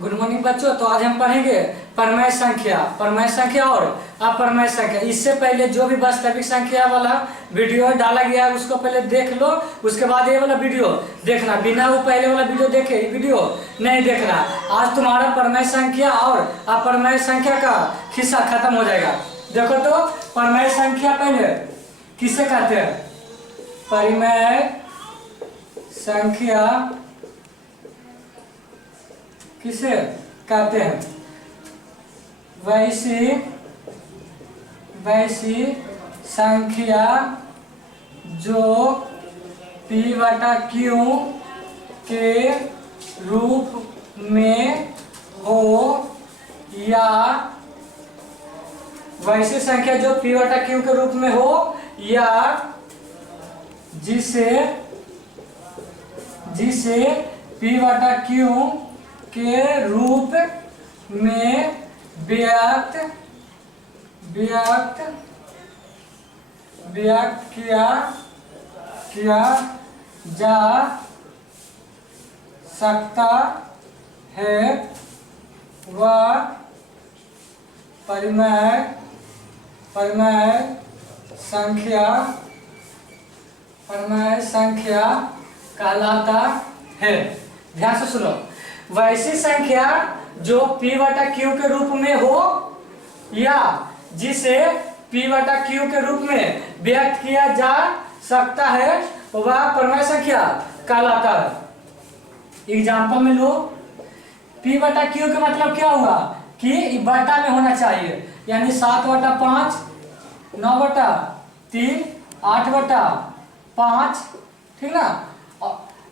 Good morning बच्चों। तो आज हम पढ़ेंगे परमेय संख्या और अपरमेय संख्या। इससे पहले जो भी वास्तविक संख्या वाला वीडियो डाला गया है उसको पहले देख लो, उसके बाद ये वाला वीडियो देखना। बिना वो पहले वाला वीडियो देखे वीडियो नहीं देखना। आज तुम्हारा परमेय संख्या और अपरमेय संख्या का हिस्सा खत्म हो जाएगा। देखो तो परमेय संख्या पहले किसे कहते हैं? परिमेय संख्या किसे कहते हैं? वैसी संख्या जो p/q के रूप में हो, या वैसी संख्या जो p/q के रूप में हो, या जिसे p/q के रूप में व्यक्त किया जा सकता है, वह परिमेय संख्या कहलाता है। ध्यान से सुनो। वैसी संख्या जो p/q के रूप में हो, या जिसे p/q के रूप में व्यक्त किया जा सकता है, वह परमेय संख्या कहलाता है। एग्जाम्पल में लो, p/q का मतलब क्या हुआ कि बटा में होना चाहिए, यानी 7/5, 9/3, 8/5, ठीक ना।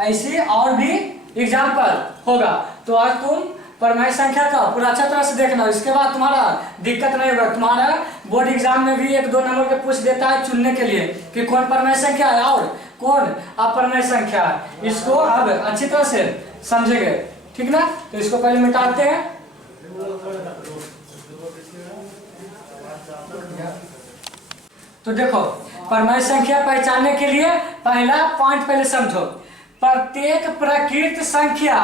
ऐसे और भी एग्जाम्पल होगा। तो आज तुम परमेय संख्या का पूरा अच्छा तरह से देखना। इसके बाद तुम्हारा दिक्कत नहीं होगा। तुम्हारा बोर्ड एग्जाम में भी 1-2 नंबर के पूछ देता है चुनने के लिए कि कौन परमेय संख्या है और कौन अपरमेय संख्या है। इसको अब अच्छी तरह से समझेंगे, ठीक ना। तो इसको पहले मिटाते हैं। तो देखो, परमेय संख्या पहचानने के लिए पहला पॉइंट पहले समझो। प्रत्येक प्रकृत संख्या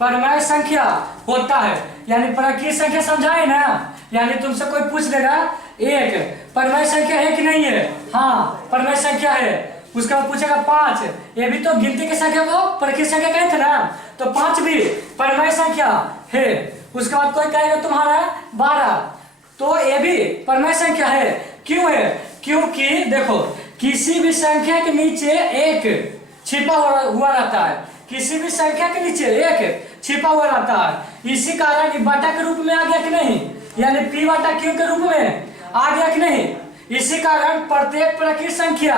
परमेय संख्या होता है। यानी प्रकृत संख्या समझाए ना, यानी तुमसे कोई पूछ देगा एक परमेय संख्या है कि नहीं है? हाँ, परमेय संख्या है। उसके बाद पूछेगा 5, ये भी तो गिनती की संख्या को प्रकृत संख्या कहे थे ना, तो 5 भी परमेय संख्या है। उसके बाद कोई कहेगा तुम्हारा 12, तो ये भी परमेय संख्या है। क्यों है? क्योंकि देखो, किसी भी संख्या के नीचे एक छिपा हुआ रहता है। किसी भी संख्या के नीचे एक छिपा हुआ रहता है। इसी कारण बटा के रूप में आ गया कि नहीं, यानी p/q के रूप में आ गया कि नहीं। इसी कारण प्रत्येक प्रकृत संख्या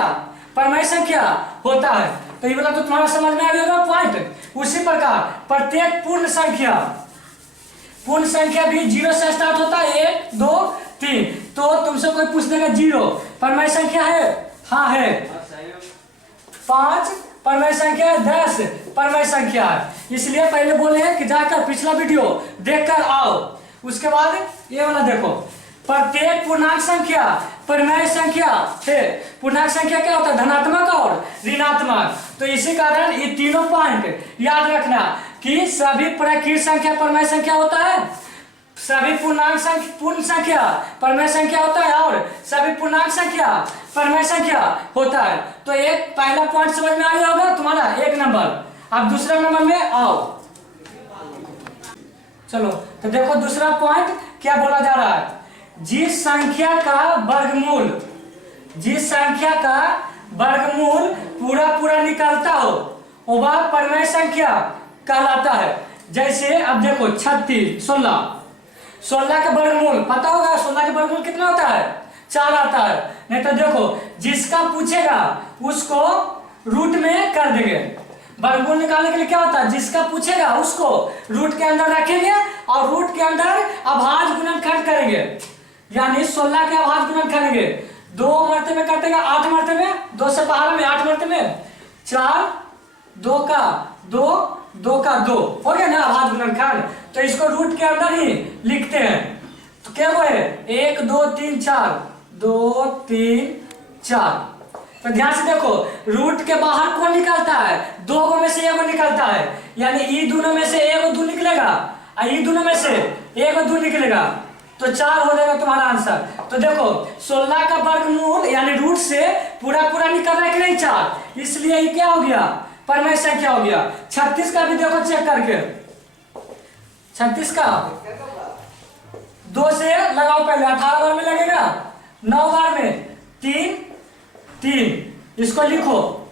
परमेय संख्या होता है। तो ये वाला तो तुम्हारा समझ में आ गया होगा पॉइंट। उसी प्रकार प्रत्येक पूर्ण संख्या भी 0 से स्टार्ट होता है। 1, 2, 3। तो तुमसे कोई पूछ देगा 0 परमेय संख्या है? हाँ है। 5 परमेय संख्या है। 10 परमेय संख्या है। इसलिए पहले बोले हैं कि जाकर पिछला वीडियो देखकर आओ। उसके बाद ये वाला देखो, प्रत्येक पूर्णांक संख्या परमेय संख्या है। पूर्णांक संख्या क्या होता है? धनात्मक और ऋणात्मक। तो इसी कारण ये तीनों पॉइंट याद रखना कि सभी प्रकृत संख्या परमेय संख्या होता है, सभी पूर्ण संख्या परमेय संख्या होता है, और सभी पूर्णांक संख्या परमेय संख्या होता है। तो एक पहला पॉइंट समझ में आ गया होगा तुम्हारा 1 नंबर। अब दूसरा नंबर में आओ। चलो तो देखो दूसरा पॉइंट क्या बोला जा रहा है। जिस संख्या का वर्गमूल पूरा निकलता हो, वह परमेय संख्या कहलाता है। जैसे अब देखो 36, 16 का वर्गमूल पता होगा। 16 का वर्गमूल कितना होता है? 4 आता है। नहीं तो देखो, जिसका पूछेगा उसको रूट में कर देंगे। वर्गमूल निकालने के लिए क्या होता है? जिसका पूछेगा उसको रूट के अंदर रखेंगे और रूट के अंदर अभाज्य गुणनखंड करेंगे। यानी 16 के अभाज्य गुणन करेंगे। 2 मरतबे कटेगा 8 मरतबे, 2 से बाहर में 8 मरतबे, 4, 2 का 2, 2 का 2 हो गया ना अभाज्य गुणनखंड। तो इसको रूट के अंदर ही लिखते हैं। तो क्या वो है? 1, 2, 3, 4, 2, 3, 4। तो ध्यान से देखो, रूट के बाहर कौन निकलता है? 2 में से 1 निकलता है, यानी ई दोनों में से 1 2 निकलेगा ये दोनों में से एक और 2 निकलेगा तो 4 हो जाएगा तुम्हारा आंसर। तो देखो 16 का वर्गमूल यानी रूट से पूरा पूरा निकल रहा है कि नहीं 4, इसलिए ये क्या हो गया परमेय संख्या हो गया। 36 का भी देखो चेक करके, 36 का 2 से लगाओ पहले, 18 बार में लगेगा, 9 बार में 3 3, इसको लिखो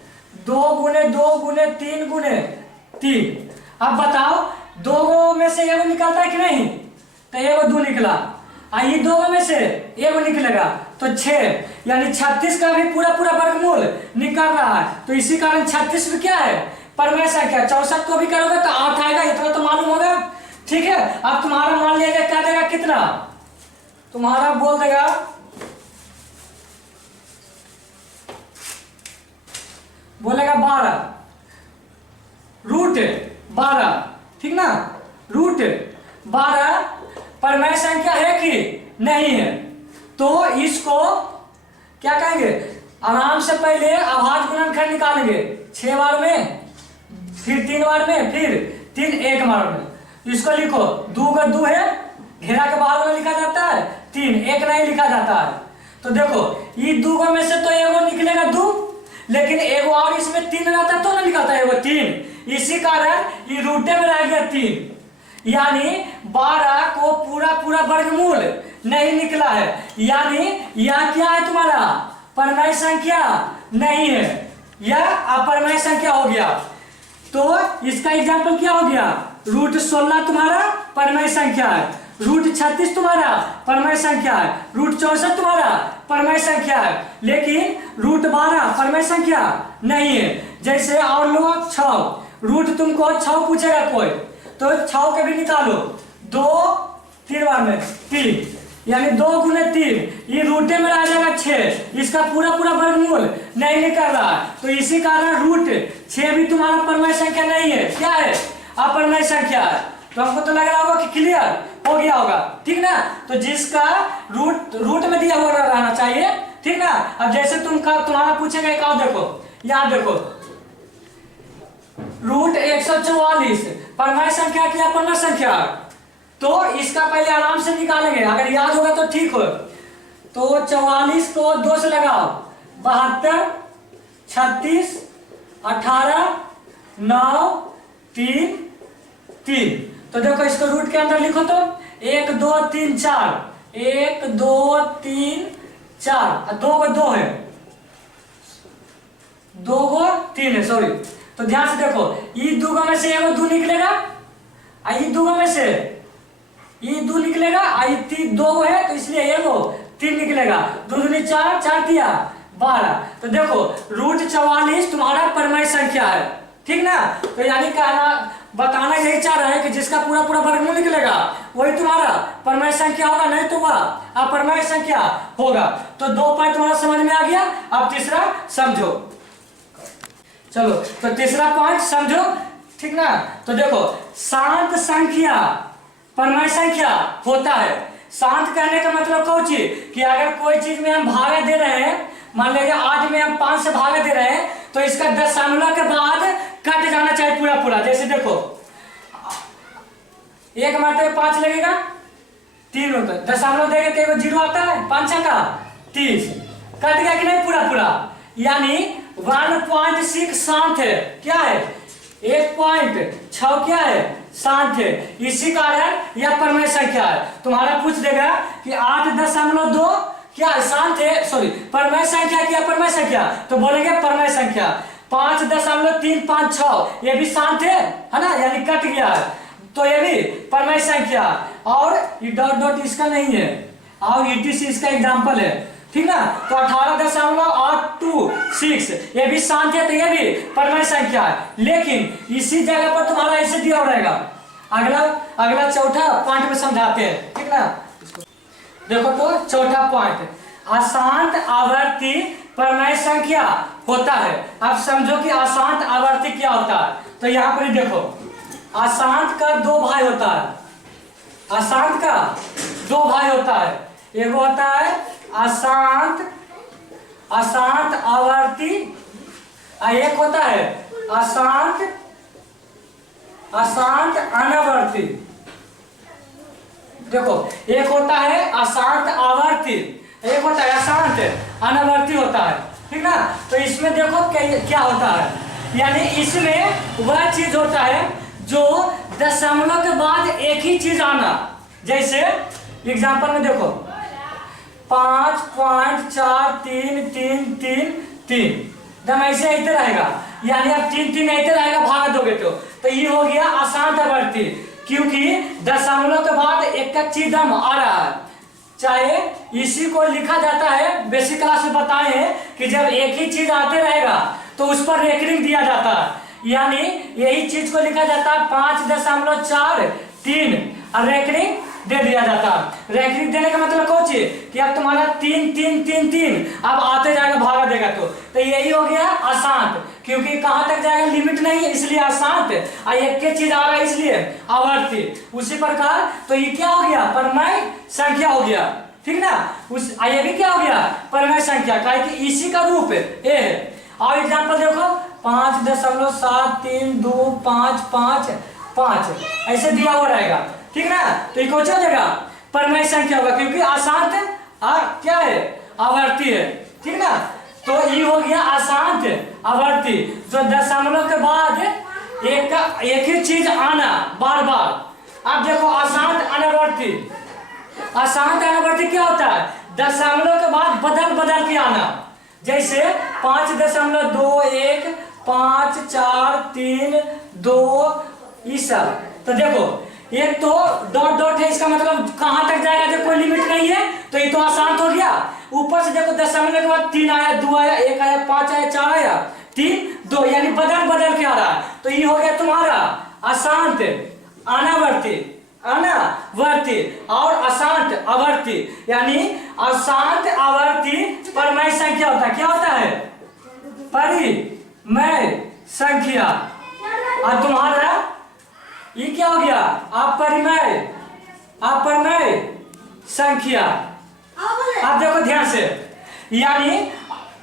2 गुने 2 गुने 3 गुने 3। अब बताओ 2 में से एगो निकलता है कि नहीं, तो एगो 2 निकला, ये 2 में से एगो निकलेगा तो 6, यानी 36 का भी पूरा पूरा वर्गमूल निकल रहा है। तो इसी कारण 36 में क्या है परमेय संख्या। 64 को भी करोगे तो 8 आएगा, इतना तो मालूम होगा। ठीक है, अब तुम्हारा मान लिया जाए क्या देगा, कितना तुम्हारा बोल देगा बोलेगा 12 रूट 12, ठीक ना, रूट 12 परमेय संख्या है कि नहीं है। तो इसको क्या कहेंगे, आराम से पहले अभाज्य गुणनखंड निकालेंगे 6 बार में, फिर 3 बार में, फिर 3 1 बार में। इसको लिखो 2 का 2 है, घेरा के बाहर वाला लिखा जाता है, 3 1 नहीं लिखा जाता है। तो देखो ये 2 में से तो एगो निकलेगा 2, लेकिन एगो और इसमें 3 रहता तो ना निकलता है एगो 3, इसी कारण ये रूटे में रह गया 3, यानी 12 को पूरा पूरा वर्गमूल नहीं निकला है, यानी यह क्या है तुम्हारा परमेय संख्या नहीं है, यह अपरमेय संख्या हो गया। तो इसका एग्जाम्पल क्या हो गया, रूट 16 तुम्हारा परमेय संख्या है, रूट 36 तुम्हारा परमेय संख्या है, रूट 64 तुम्हारा परमेय संख्या है, लेकिन रूट 12 परमेय संख्या नहीं है। जैसे और लोग 6 रूट तुमको 6 पूछेगा कोई, तो 6 के भी निकालो, 2 3 बार में 3, यानी 2 गुने 3, ये रूटे में आ जाएगा 6, इसका पूरा पूरा वर्गमूल नहीं निकल रहा है। तो इसी कारण रूट 6 भी तुम्हारा परमेय संख्या नहीं है, क्या है अपरमेय संख्या है। तो हमको तो लग रहा होगा कि क्लियर हो गया होगा, ठीक ना। तो जिसका रूट में दिया हुआ रहना चाहिए, ठीक ना। अब जैसे तुम्हारा पूछेगा एक और, देखो यहाँ देखो रूट 144 परमेय संख्या की अपरमेय संख्या, तो इसका पहले आराम से निकालेंगे, अगर याद होगा तो ठीक हो। तो 44 को 2 से लगाओ, 72 36 18 9 3 3। तो देखो इसको रूट के अंदर लिखो तो 1 2 3 4, 1 2 3 4, 2 को 2 है, 2 को 3 है, सॉरी। तो ध्यान से देखो ये 2 में से एगो 2 निकलेगा, ये 2 में से ये 2 निकलेगा, ये 2 है तो इसलिए एगो 3 निकलेगा, 2 दूनी 4, 4 दिया 12। तो देखो रूट 44 तुम्हारा परमेय संख्या है, ठीक ना। तो यानी कहना बताना यही चाह रहा है कि जिसका पूरा पूरा वर्गमूल निकलेगा वही तुम्हारा परमेय संख्या होगा, नहीं तो वह अपरमेय संख्या होगा। तो 2 पॉइंट तुम्हारा समझ में आ गया। अब तीसरा समझो, चलो तो तीसरा पॉइंट समझो, ठीक ना। तो देखो शांत संख्या परमेय संख्या होता है। शांत कहने का मतलब कौन चीज, कि अगर कोई चीज में हम भागा दे रहे हैं, मान लीजिए 8 में हम 5 से भागा दे रहे हैं, तो इसका दशमलव के बाद कट जाना चाहिए पूरा पूरा। जैसे देखो 1 मारते 5 लगेगा, 3 होता है, दशमलव देंगे तो 0 आता है, 5 का 30, कट गया कि नहीं पूरा पूरा, यानी 1.6 शांत है, क्या है 1.6 क्या है शांत है। इसी कारण यह परमेय संख्या है। तुम्हारा पूछ देगा कि 8.2 क्या शांत है, सॉरी परमेय संख्या क्या परमेय संख्या, तो बोलेंगे परमेय संख्या। 5.356 ये भी शांत है ना, यानी कट गया है, तो ये भी परमेय संख्या। और ये डॉट डॉट इसका नहीं है, और ETC इसका एग्जाम्पल है, ठीक ना। तो 18.826 ये भी शांत है, तो ये भी परमेय संख्या है। लेकिन इसी जगह पर तुम्हारा ऐसे दिया रहेगा। अगला चौथा पॉइंट में समझाते हैं, ठीक ना। देखो तो चौथा पॉइंट, अशांत आवर्ती परमेय संख्या होता है। अब समझो कि अशांत आवर्ती क्या होता है। तो यहाँ पर देखो अशांत का 2 भाई होता है, अशांत का 2 भाई होता है, एक होता है अशांत आवर्ती, एक होता है अशांत अनावर्ती, देखो एक होता है अशांत आवर्ती, एक होता है अशांत अनावर्ती होता है, ठीक ना। तो इसमें देखो क्या होता है, यानी इसमें वह चीज होता है जो दशमलव के बाद एक ही चीज आना। जैसे एग्जांपल में देखो 5.4333 दम ऐसे ऐसे रहेगा, यानी अब 3 ऐसे रहेगा, भागा दोगे तो ये हो गया अशांत आवर्ती, क्योंकि दशमलव के बाद एक चीज दम आ रहा है। चाहे इसी को लिखा जाता है, बेसिक क्लास में बताए हैं कि जब एक ही चीज आते रहेगा तो उस पर रेकरिंग दिया जाता है, यानी यही चीज को लिखा जाता है 5.43 और रेकरिंग दे दिया जाता है। रेकरिंग देने का मतलब कौन सी कि अब तुम्हारा 3 अब आते जाएगा, भागा देगा तो यही हो गया अशांत, क्योंकि कहां तक जाएगा लिमिट नहीं है, इसलिए अशांत। एक के चीज आ रहा है इसलिए आवर्ती। उसी प्रकार तो ये क्या हो गया, परमेय संख्या हो गया, ठीक ना। ये भी क्या हो गया, परमेय संख्या, काहे कि इसी का रूप ए है। और एग्जाम्पल देखो 5.73255 ऐसे दिया हुआ रहेगा, ठीक ना। तो ये कौन सा जगह परमेय संख्या होगा, क्योंकि अशांत क्या है, आवर्ती है, ठीक ना। तो ये हो गया अशांत आवर्ती, जो दशमलव के बाद एक ही चीज आना बार बार। अब देखो अशांत अनावर्ती, अशांत अनावर्ती क्या होता है, दशमलव के बाद बदल बदल के आना। जैसे 5.21 5 4 3 2 ये सब। तो देखो एक तो डॉट डॉट है, इसका मतलब कहां तक जाएगा, जब कोई लिमिट नहीं है तो ये तो अशांत हो गया। ऊपर से देखो दशमलव के बाद 3 आया, 2 आया, 1 आया, 5 आया, 4 आया, 3 2, यानी बदल बदल के आ रहा है। तो ये हो गया तुम्हारा अशांत अनावर्ती, अनावर्ती और अशांत आवर्ती, यानी अशांत आवर्ती परमेय संख्या होता है। क्या होता है, परिमेय संख्या। और तुम्हारा ये क्या हो गया, अपरिमेय संख्या। आप देखो ध्यान से, यानी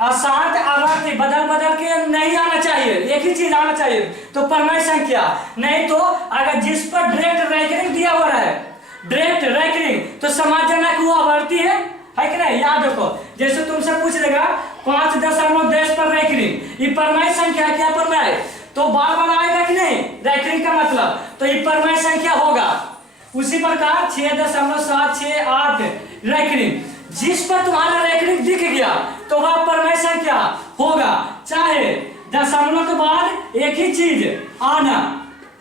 अशांत आवर्ती बदल बदल के नहीं आना चाहिए, एक ही चीज आना चाहिए तो परमेय संख्या। नहीं तो अगर जिस पर डायरेक्ट रेकरिंग दिया हुआ है, डायरेक्ट रेकरिंग, तो समझ जाना कि वो आवर्ती है कि नहीं। याद रखो, जैसे तुमसे पूछ लेगा 5.10 पर रेकरिंग, ये परमेय संख्या क्या, परमेय तो बार बार आएगा कि नहीं रेकरिंग का मतलब, तो ये परमेय संख्या होगा। उसी प्रकार 6.768 रेकरिंग, जिस पर तुम्हारा रेकरिंग दिख गया तो वह परमेय संख्या होगा, चाहे दशमलव के बाद एक ही चीज आना,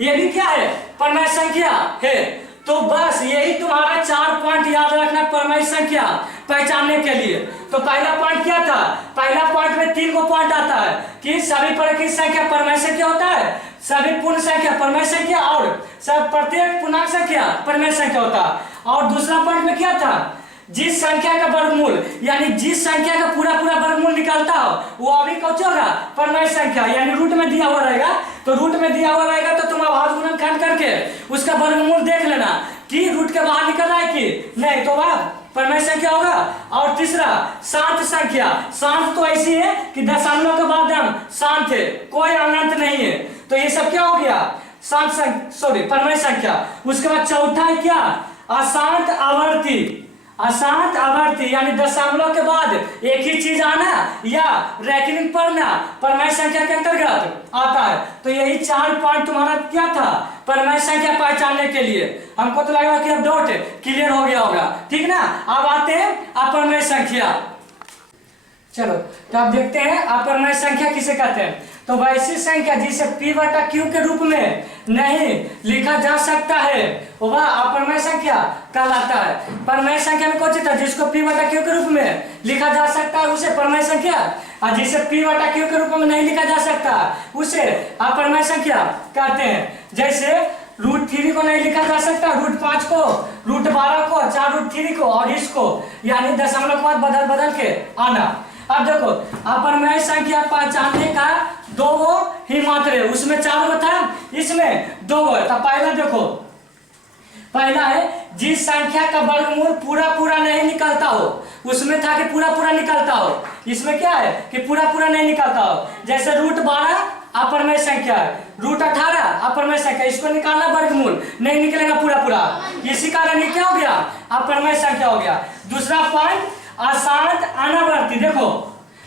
ये भी क्या है, परमेय संख्या है। तो बस यही तुम्हारा 4 पॉइंट याद रखना परमेय संख्या पहचानने के लिए। तो पहला पॉइंट क्या था, पहला पॉइंट में 3 पॉइंट आता है कि सभी परिकित संख्या परमेय संख्या होता है, सभी पूर्ण संख्या परमेय संख्या और सब प्रत्येक पूर्णांक संख्या परमेय संख्या होता है। और दूसरा पॉइंट में क्या था, जिस संख्या का वर्गमूल, यानी जिस संख्या का पूरा पूरा वर्गमूल निकलता हो वो अभी कौन होगा, परमेय संख्या, यानी रूट में दिया हुआ रहेगा। तो रूट में दिया हुआ रहेगा तो तुम अभाज्य गुणनखंड करके उसका वर्गमूल देख लेना कि रूट के बाहर निकल रहा है कि नहीं, तो वह परमेय संख्या होगा। और तीसरा शांत संख्या, शांत तो ऐसी है कि दशमलव के बाद हम शांत है, कोई अनंत नहीं है, तो ये सब क्या हो गया, शांत संख्या, परमेय संख्या। उसके बाद चौथा है क्या, अशांत आवर्ती, अशांत आवर्ती, यानी दशमलव के बाद एक ही चीज आना या रेकरिंग पढ़ना परमेय संख्या के अंतर्गत आता है। तो यही 4 पॉइंट तुम्हारा क्या था, परमेय संख्या पहचानने के लिए। हमको तो लगा कि अब डाउट क्लियर हो गया होगा, ठीक ना। अब आते हैं अपरमेय संख्या। चलो तो अब देखते हैं अपरमेय संख्या किसे कहते हैं। तो वैसी संख्या जिसे P/Q के रूप में नहीं लिखा जा सकता है वह अपरमेय संख्या कहलाता है। परमेय संख्या में कौन सी था, जिसको P/Q के रूप में लिखा जा सकता है उसे परमेय संख्या, और जिसे P/Q के रूप में नहीं लिखा जा सकता उसे अपरमेय संख्या कहते हैं। जैसे √3 को नहीं लिखा जा सकता, √5 को, √12 को, 4√3 को और इसको, यानी दशमलव के बाद बदल बदल के आना। अब देखो अपरमेय संख्या पहचानने का 2 ही मात्र है, उसमें 4 था, इसमें 2 है। तो पहला देखो, पहला है जिस संख्या का वर्गमूल पूरा पूरा नहीं निकलता हो, उसमें था कि पूरा पूरा निकलता हो, इसमें क्या है कि पूरा पूरा नहीं निकलता हो। जैसे √12 अपरमय संख्या है। √18 अपरमय संख्या, इसको निकालना वर्गमूल, नहीं निकलेगा पूरा पूरा, इसी कारण ये क्या हो गया, अपरमय संख्या हो गया। दूसरा पॉइंट अशांत अनावर्ती, देखो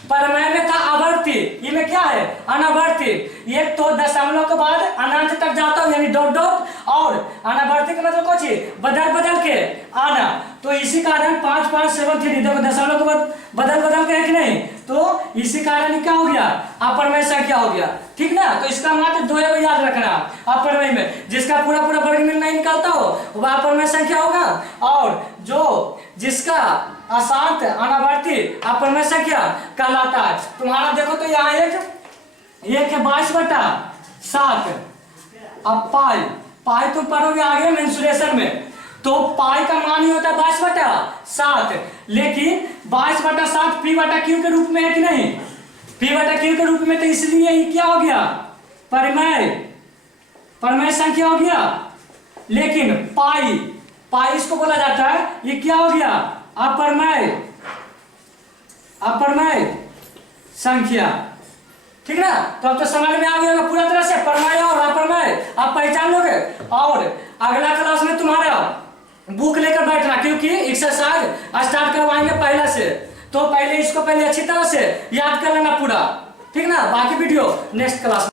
परमय में था आवर्ती, ये में क्या है अनावर्ती, ये तो दशमलव के बाद अनंत तक जाता हूं यानी डॉट डॉट, और अनावर्ती का मतलब कुछ बदल बदल के आना, तो इसी कारण 5 5 7 3, देखो दशमलव के बाद बदल बदल के है कि नहीं, तो इसी कारण क्या हो गया अपरमय संख्या हो गया, ठीक ना। तो इसका मात्र 2 याद रखना, अपरमय में जिसका पूरा पूरा वर्गमूल नहीं निकलता हो वह अपरमय संख्या होगा, और जो जिसका अशांत अनावर्ती अपरमय संख्या कहलाता है। तुम्हारा देखो तो यहाँ एक है 22/7, अब पाई तुम पढ़ोगे आगे मेंसुरेशन में, तो पाई का मान ही होता है 22/7, लेकिन 22/7 p/q के रूप में है कि नहीं, p/q के रूप में, तो इसलिए ये क्या हो गया परमय संख्या हो गया। लेकिन पाई इसको बोला जाता है, ये क्या हो गया अपरमय संख्या, ठीक ना। तो अब तो समझ में आ गया होगा पूरा तरह से परमय और अपरमय आप पहचान लोगे। और अगला क्लास में तुम्हारा बुक लेकर बैठना, क्योंकि एक्सरसाइज स्टार्ट करवाएंगे पहले से, तो पहले इसको अच्छी तरह से याद कर लेना पूरा, ठीक ना। बाकी वीडियो नेक्स्ट क्लास